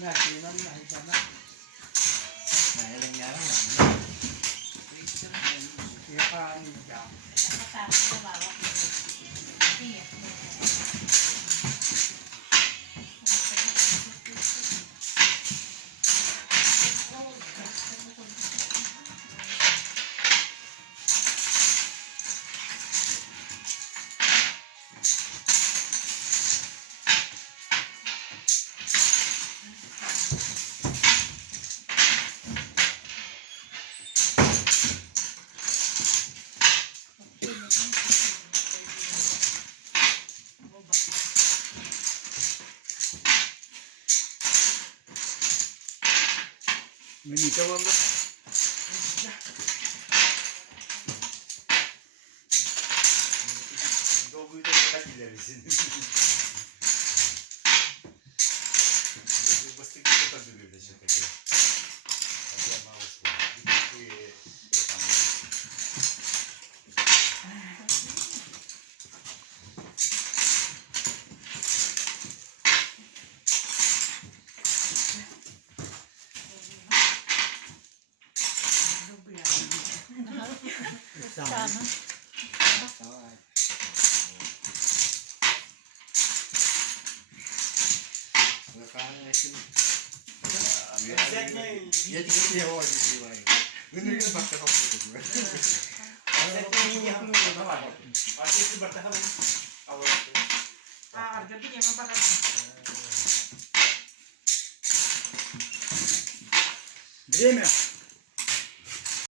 Nasinan na iba na. Nahilang nga lang. Kaya kanin siya. Matapos na bawak mo. Iya. Minita mo ba? Dogo ito na nagilarisin. Basta kita pag-bibig na siya kasi. Kasi ang mouse ko. Sama. Ya tinggal dia awal di sini. Bener kan bakal apa itu? Saya punya aku nggak tahu. Pasti itu bertahan awal itu. Harga dia mah bakal. Время.